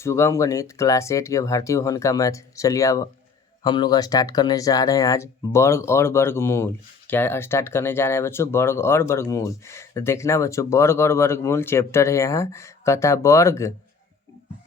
सुगम गणित क्लास 8 के भारतीय भवन का मैथ। चलिए अब हम लोग स्टार्ट करने जा रहे हैं आज वर्ग और वर्गमूल। क्या स्टार्ट करने जा रहे हैं बच्चों? वर्ग और वर्गमूल। तो देखना बच्चों, वर्ग और वर्गमूल चैप्टर है यहाँ। कहता वर्ग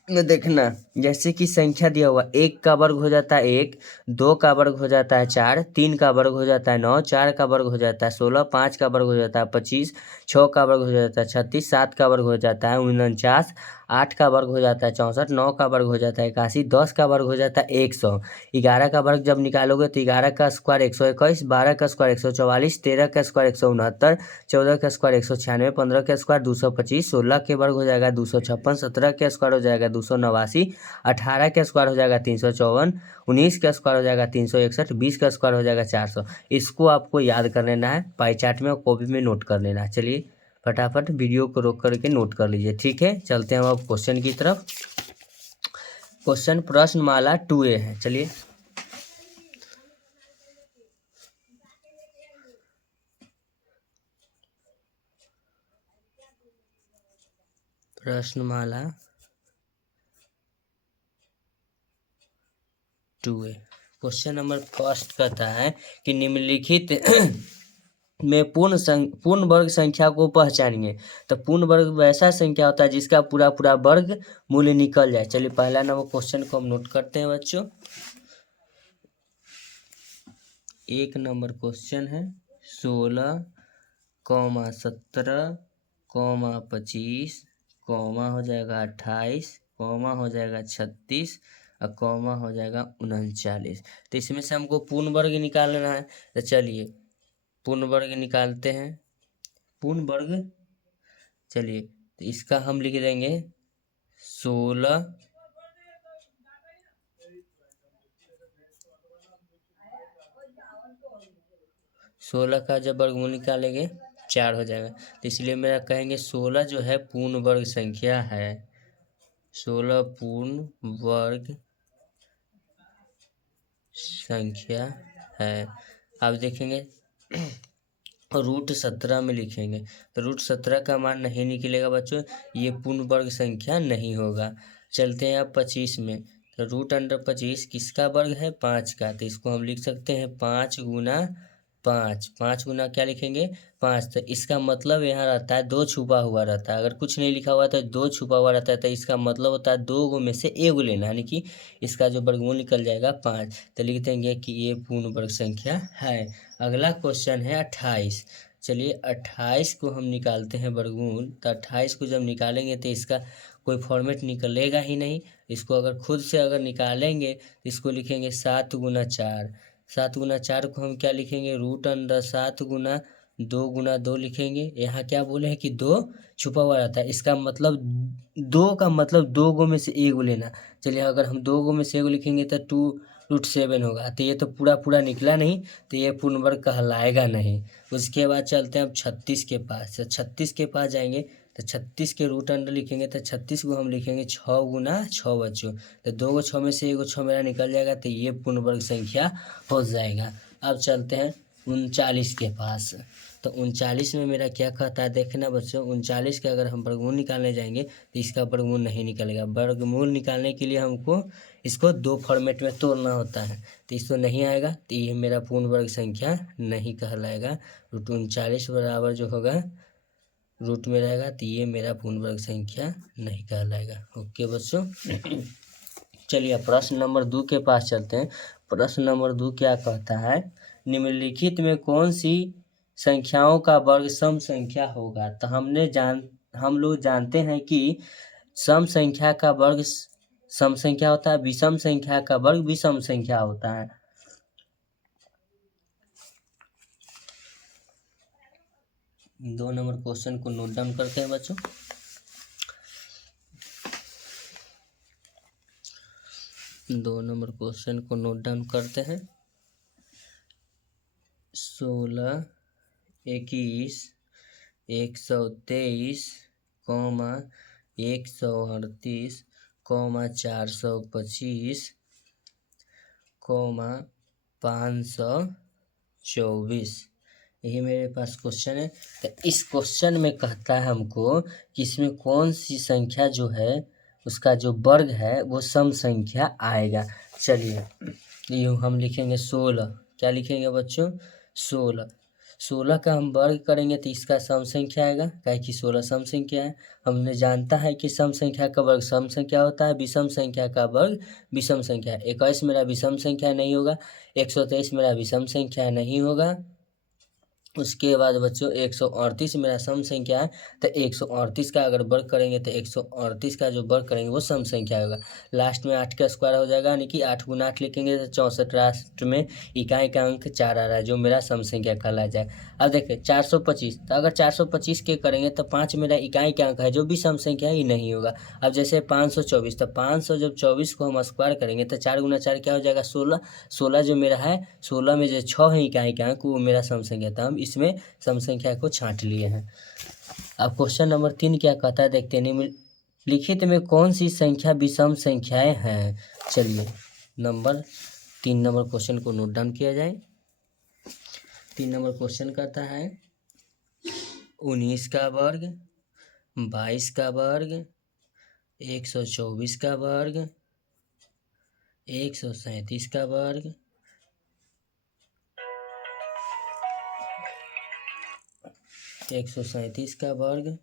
में देखना, जैसे कि संख्या दिया हुआ, 1 का वर्ग हो जाता है 1, 2 का वर्ग हो जाता है 4, 3 का वर्ग हो जाता है 9, 4 का वर्ग हो जाता है 16, 5 का वर्ग हो जाता है 25, 6 का वर्ग हो जाता है 36, 7 का वर्ग हो जाता है 49, 8 का वर्ग हो जाता है 64, 9 का वर्ग हो जाता है 81, 10 का वर्ग हो जाता है 100, 11 का वर्ग जब निकालोगे तो 11 का स्क्वायर 121, 12 का स्क्वायर 144, 13 का स्क्वायर 169, 14 का स्क्वायर 196, 15 का स्क्वायर 225, 16 के वर्ग हो जाएगा 256, 17 का स्क्वायर हो जाएगा 289, 18 का स्क्वायर हो जाएगा 354, 19 का स्क्वायर हो जाएगा 361, 20 का स्क्वायर हो जाएगा 400। इसको आपको याद कर लेना है, पाई चार्ट में और कॉपी में नोट कर लेना है। चलिए फटाफट वीडियो को रोक करके नोट कर लीजिए, ठीक है। चलते हैं हम अब क्वेश्चन की तरफ। क्वेश्चन प्रश्नमाला 2A है। चलिए प्रश्नमाला 2A क्वेश्चन नंबर फर्स्ट कहता है कि निम्नलिखित में पूर्ण वर्ग संख्या को पहचानिए। तो पूर्ण वर्ग वैसा संख्या होता है जिसका पूरा पूरा वर्ग मूल्य निकल जाए। चलिए पहला नंबर क्वेश्चन को हम नोट करते हैं बच्चों। 1 नंबर क्वेश्चन है 16, 17, 25, हो जाएगा 28, हो जाएगा 36 और कॉमा हो जाएगा 39। तो इसमें से हमको पूर्ण वर्ग निकालना है। तो चलिए पूर्ण वर्ग निकालते हैं। पूर्ण वर्ग, चलिए तो इसका हम लिख देंगे 16, 16 का जब वर्गमूल निकालेंगे 4 हो जाएगा। तो इसलिए मेरा कहेंगे 16 जो है पूर्ण वर्ग संख्या है। 16 पूर्ण वर्ग संख्या है। अब देखेंगे रूट 17 में लिखेंगे तो रूट 17 का मान नहीं निकलेगा बच्चों, ये पूर्ण वर्ग संख्या नहीं होगा। चलते हैं अब 25 में। तो रूट अंडर 25 किसका वर्ग है? 5 का। तो इसको हम लिख सकते हैं 5 गुना 5। 5 गुना क्या लिखेंगे? 5। तो इसका मतलब यहाँ रहता है 2 छुपा हुआ रहता है। अगर कुछ नहीं लिखा हुआ तो 2 छुपा हुआ रहता है, तो इसका मतलब होता है 2 में से 1 लेना, यानी कि इसका जो वर्गमूल निकल जाएगा 5। तो लिख देंगे कि ये पूर्ण वर्ग संख्या है। अगला क्वेश्चन है 28। चलिए 28 को हम निकालते हैं वर्गमूल। तो 28 को जब निकालेंगे तो इसका कोई फॉर्मेट निकलेगा ही नहीं। इसको अगर खुद से अगर निकालेंगे तो इसको लिखेंगे 7 गुना 4। 7 गुना 4 को हम क्या लिखेंगे? रूट अंडर 7 गुना 2 लिखेंगे। यहाँ क्या बोले हैं कि 2 छुपा हुआ रहता है, इसका मतलब 2 का मतलब 2 गो में से 1 लेना। चलिए अगर हम 2 गो में से 1 लिखेंगे तो 2√7 होगा। तो ये तो पूरा पूरा निकला नहीं, तो ये पूर्ण वर्ग कहलाएगा नहीं। उसके बाद चलते हैं अब 36 के पास। तो 36 के पास जाएंगे तो 36 के रूट अंडर लिखेंगे तो 36 को हम लिखेंगे 6 गुना 6 बच्चों। तो 2 गो 6 में से 1 गो 6 मेरा निकल जाएगा, तो ये पूर्ण वर्ग संख्या हो जाएगा। अब चलते हैं 39 के पास। तो 39 में मेरा क्या कहता है देखना बच्चों। 39 का अगर हम वर्गमूल निकालने जाएंगे तो इसका वर्गमूल नहीं निकलेगा। वर्गमूल निकालने के लिए हमको इसको 2 फॉर्मेट में तोड़ना होता है, तो इसको नहीं आएगा, तो ये मेरा पूर्ण वर्ग संख्या नहीं कहलाएगा। रूट 39 बराबर जो होगा रूट में रहेगा, तो ये मेरा पूर्ण वर्ग संख्या नहीं कहलाएगा। ओके बच्चों। चलिए प्रश्न नंबर 2 के पास चलते हैं। प्रश्न नंबर 2 क्या कहता है? निम्नलिखित में कौन सी संख्याओं का वर्ग सम संख्या होगा? तो हम लोग जानते हैं कि सम संख्या का वर्ग सम संख्या होता है, विषम संख्या का वर्ग विषम संख्या होता है। 2 नंबर क्वेश्चन को नोट डाउन करते हैं बच्चों। दो नंबर क्वेश्चन को नोट डाउन करते हैं। 16, 21, 123, 138, 425, 524, यही मेरे पास क्वेश्चन है। तो इस क्वेश्चन में कहता है हमको कि इसमें कौन सी संख्या जो है उसका जो वर्ग है वो सम संख्या आएगा। चलिए यूँ हम लिखेंगे 16। क्या लिखेंगे बच्चों? 16। 16 का हम वर्ग करेंगे तो इसका सम संख्या आएगा, काहे कि 16 सम संख्या है। हमने जानता है कि सम संख्या का वर्ग सम संख्या होता है, विषम संख्या का वर्ग विषम संख्या है। 21 मेरा विषम संख्या नहीं होगा, 123 मेरा विषम संख्या नहीं होगा। उसके बाद बच्चों 138 मेरा सम संख्या है, तो 138 का अगर वर्ग करेंगे तो 138 का जो वर्ग करेंगे वो सम संख्या होगा। लास्ट में 8 का स्क्वायर हो जाएगा, यानी कि 8 गुना 8 लिखेंगे तो 64। लास्ट में इकाई का अंक 4 आ रहा है, जो मेरा सम संख्या कहला जाए। अब देखिए 425, तो अगर 425 के करेंगे तो 5 मेरा इकाई का अंक है, जो भी सम संख्या ही नहीं होगा। अब जैसे 524, तो 500 जब 24 को हम स्क्वायर करेंगे तो 4 गुना 4 क्या हो जाएगा? 16। 16 जो मेरा है, 16 में जो 6 है इकाई का अंक, वो मेरा सम संख्या था। हम इसमें सम संख्या को छांट लिए हैं। अब क्वेश्चन नंबर 3 क्या कहता है देखते हैं। निम्नलिखित में कौन सी संख्या विषम संख्याएं हैं? चलिए 3 नंबर क्वेश्चन को नोट डाउन किया जाए। 3 नंबर क्वेश्चन कहता है 19 का वर्ग, 22 का वर्ग, 124 का वर्ग, 137 का वर्ग, 137 का वर्ग,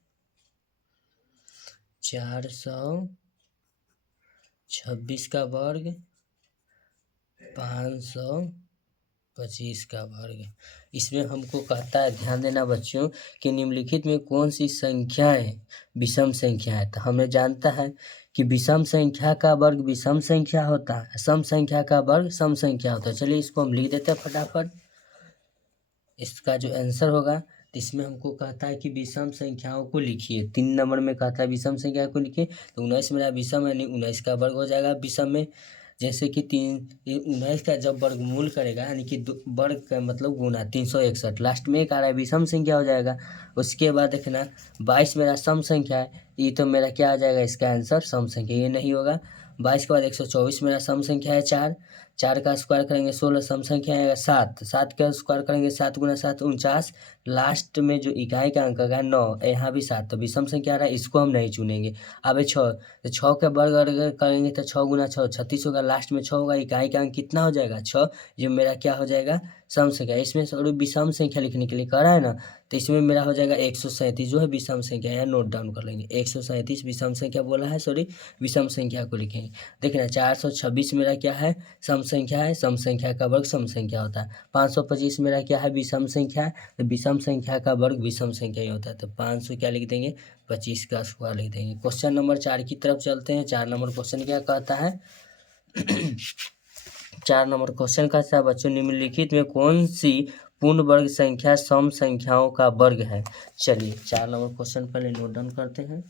426 का वर्ग, 525 का वर्ग। इसमें हमको कहता है, ध्यान देना बच्चों, कि निम्नलिखित में कौन सी संख्याएं विषम संख्या है। तो हमें जानता है कि विषम संख्या का वर्ग विषम संख्या होता है, सम संख्या का वर्ग सम संख्या होता है। चलिए इसको हम लिख देते हैं फटाफट। इसका जो आंसर होगा, तो इसमें हमको कहता है कि विषम संख्याओं को लिखिए। 3 नंबर में कहता है विषम संख्या को लिखिए, तो 19 मेरा विषम है, यानी 19 का वर्ग हो जाएगा विषम में। जैसे कि 19 का जब वर्गमूल करेगा, यानी कि वर्ग का मतलब गुना 361, लास्ट में एक आ रहा है, विषम संख्या हो जाएगा। उसके बाद देखना 22 मेरा सम संख्या है, ये तो मेरा क्या आ जाएगा? इसका आंसर सम संख्या, ये नहीं होगा। 22 के बाद 124 मेरा सम संख्या है 4। 4 का स्क्वायर करेंगे 16, सम संख्या आएगा 7। 7 का स्क्वायर करेंगे 7 गुना 7 49। लास्ट में जो इकाई का अंक आएगा 9, यहाँ भी 7, तो विषम संख्या आ रहा है, इसको हम नहीं चुनेंगे। अब 6, तो 6 का वर्ग अगर करेंगे तो 6 गुना 6 36 होगा, लास्ट में 6 होगा, इकाई का अंक कितना हो जाएगा? 6, जो मेरा क्या हो जाएगा? सम संख्या। इसमें सॉरी विषम संख्या लिखने के लिए कह रहा है ना, तो इसमें मेरा हो जाएगा 137 जो है विषम संख्या, यहाँ नोट डाउन कर लेंगे। 137 विषम संख्या बोला है, सॉरी विषम संख्या को लिखेंगे। देखना 426 मेरा क्या है? सम संख्या है, सम संख्या का वर्ग सम संख्या होता है। 525 मेरा क्या है? विषम संख्या है, तो विषम संख्या का वर्ग विषम संख्या ही होता है। तो 500 क्या लिख देंगे? 25 का स्क्वायर लिख देंगे। क्वेश्चन नंबर 4 की तरफ चलते हैं। 4 नंबर क्वेश्चन क्या कहता है? 4 नंबर क्वेश्चन कहता है बच्चों, निम्नलिखित में कौन सी पूर्ण वर्ग संख्या सम संख्याओं का वर्ग है? चलिए 4 नंबर क्वेश्चन पहले नोट डाउन करते हैं।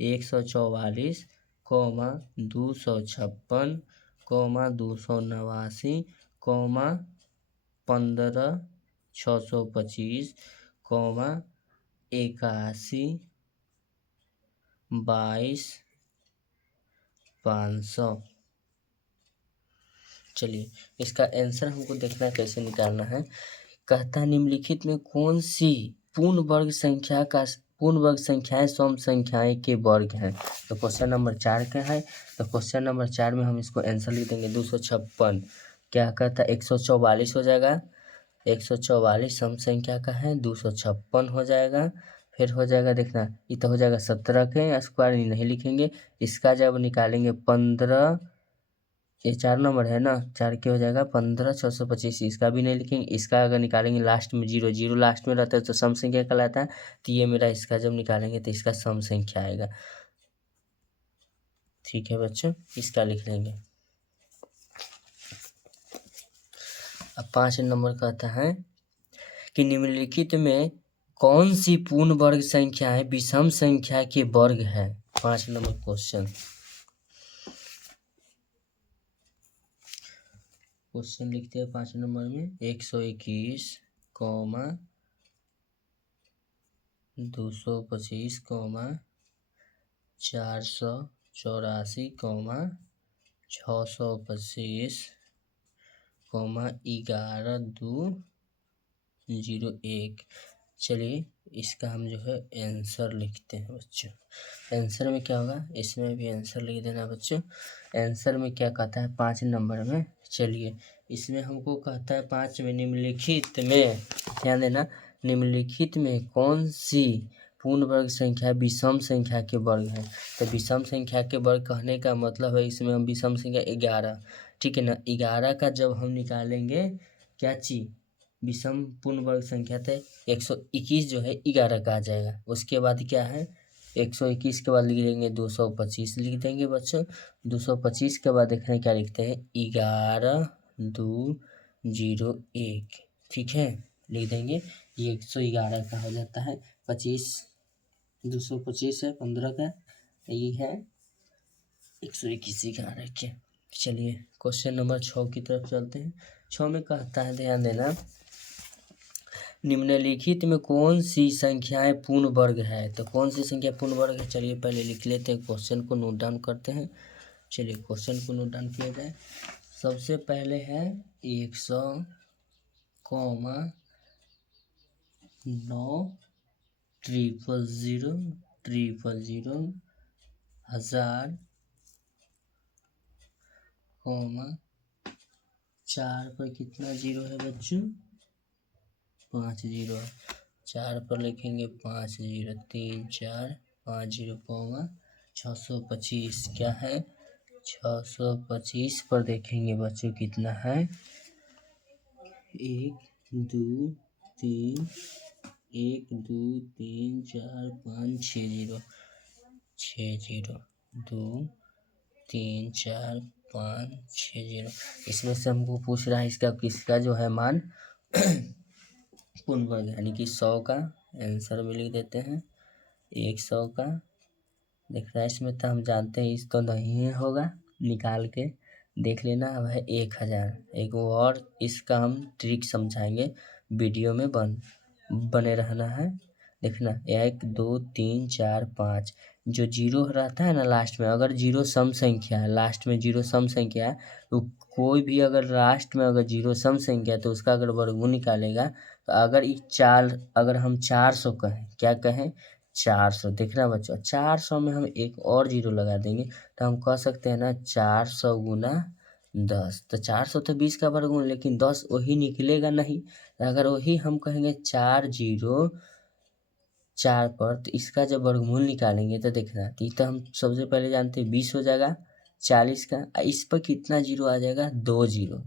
144, 256, 289, 15,625, 81, 22,500। चलिए इसका आंसर हमको देखना है, कैसे निकालना है। कहता है निम्नलिखित में कौन सी पूर्ण वर्ग संख्याएं सम संख्याएं के वर्ग हैं? तो क्वेश्चन नंबर 4 का है, तो क्वेश्चन नंबर 4 में हम इसको आंसर लिख देंगे 256। क्या कहता है? 144 हो जाएगा, 144 सम संख्या का है, 256 हो जाएगा। फिर हो जाएगा, देखना ये तो हो जाएगा 17 के स्क्वायर, नहीं लिखेंगे। इसका जब निकालेंगे 15, ये 4 नंबर है ना, 4 के हो जाएगा 15,625, इसका भी नहीं लिखेंगे। इसका अगर निकालेंगे लास्ट में 0 0 लास्ट में रहता है तो सम संख्या कहलाता है। तो ये मेरा इसका जब निकालेंगे तो इसका सम संख्या आएगा। ठीक है बच्चों, इसका लिख लेंगे। अब 5 नंबर कहता है कि निम्नलिखित में कौन सी पूर्ण वर्ग संख्याएं विषम संख्या के वर्ग है? 5 नंबर क्वेश्चन लिखते हैं 5 नंबर में। 121, 225, 484, 625, 11,201। चलिए इसका हम जो है आंसर लिखते हैं बच्चों। आंसर में क्या होगा, इसमें भी आंसर लिख देना बच्चों। आंसर में क्या कहता है 5 नंबर में, चलिए इसमें हमको कहता है 5 में निम्नलिखित में, ध्यान देना, निम्नलिखित में कौन सी पूर्ण वर्ग संख्या विषम संख्या के वर्ग है। तो विषम संख्या के वर्ग कहने का मतलब है इसमें हम विषम संख्या 11, ठीक है ना, 11 का जब हम निकालेंगे क्या चीज विषम पूर्ण वर्ग संख्या थे 121 जो है 11 का आ जाएगा। उसके बाद क्या है 121 के बाद लिख देंगे 225 लिख देंगे बच्चों। 225 के बाद देखना क्या लिखते हैं 11201, ठीक है, लिख देंगे। ये 111 का हो जाता है, 25 225 है 15 का, ये है 121 11 के। चलिए क्वेश्चन नंबर 6 की तरफ चलते हैं। 6 में कहता है, ध्यान देना, निम्नलिखित में कौन सी संख्याएं पूर्ण वर्ग है। तो कौन सी संख्या पूर्ण वर्ग है, चलिए पहले लिख लेते हैं, क्वेश्चन को नोट डाउन करते हैं। चलिए क्वेश्चन को नोट डाउन किया जाए। सबसे पहले है 100, 9 000 000 1000, 4 पर कितना जीरो है बच्चों, 5 जीरो, 4 पर लिखेंगे 5 0, 3 4 5 0, 625 क्या है 625 पर देखेंगे बच्चों कितना है 1 2 3 4 5 6 0, 6 0 2 3 4 5 6 0। इसमें से हमको पूछ रहा है इसका किसका जो है मान पूर्ण वर्ग, यानी कि 100 का आंसर भी लिख देते हैं। 100 का देख रहा है इसमें, तो हम जानते हैं इस तो नहीं होगा, निकाल के देख लेना। अब है 1000, एक और इसका हम ट्रिक समझाएंगे, वीडियो में बने रहना है। देखना 1 2 3 4 5 जो जीरो रहता है ना लास्ट में, अगर जीरो सम संख्या है, लास्ट में जीरो सम संख्या है, तो कोई भी अगर लास्ट में अगर जीरो सम संख्या है तो उसका अगर वर्गमूल निकालेगा, तो अगर हम 400 कहें, क्या कहें 400, देखना बच्चों 400 में हम एक और जीरो लगा देंगे, तो हम कह सकते हैं ना 400 गुना 10। तो 400 तो 20 का वर्गमूल, लेकिन 10 वही निकलेगा नहीं। अगर वही हम कहेंगे 4 0 4 पर, तो इसका जब वर्गमूल निकालेंगे तो देखना, तो हम सबसे पहले जानते हैं 20 हो जाएगा 40 का, इस पर कितना जीरो आ जाएगा 2 जीरो,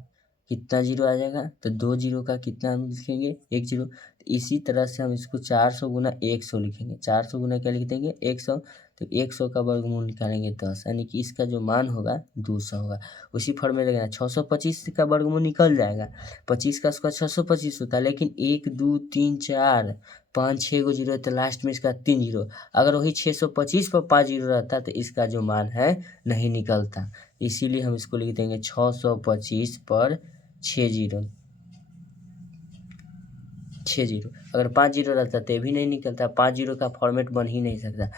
कितना जीरो आ जाएगा, तो 2 जीरो का कितना हम लिखेंगे 1 जीरो। तो इसी तरह से हम इसको 400 गुना 100 लिखेंगे, 400 गुना क्या लिख देंगे 100, तो 100 का वर्गमूल निकालेंगे 10, यानी कि इसका जो मान होगा 200 होगा। उसी फॉर्म में लगेगा 625 का वर्गमूल निकल जाएगा, 25 का उसका 625 होता है, लेकिन 1 2 3 4 5 6 को जीरो है, तो लास्ट में इसका 3 जीरो, अगर वही 625 पर 5 जीरो रहता तो इसका जो मान है नहीं निकलता। इसीलिए हम इसको लिख देंगे 625 पर 6 जीरो, 6 जीरो, अगर 5 जीरो रहता तो भी नहीं निकलता, 5 जीरो का फॉर्मेट बन ही नहीं सकता,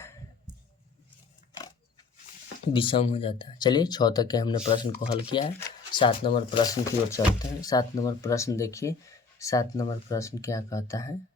विषम हो जाता है। चलिए 6 तक के हमने प्रश्न को हल किया है। 7 नंबर प्रश्न की ओर चलते हैं। 7 नंबर प्रश्न देखिए, 7 नंबर प्रश्न क्या कहता है,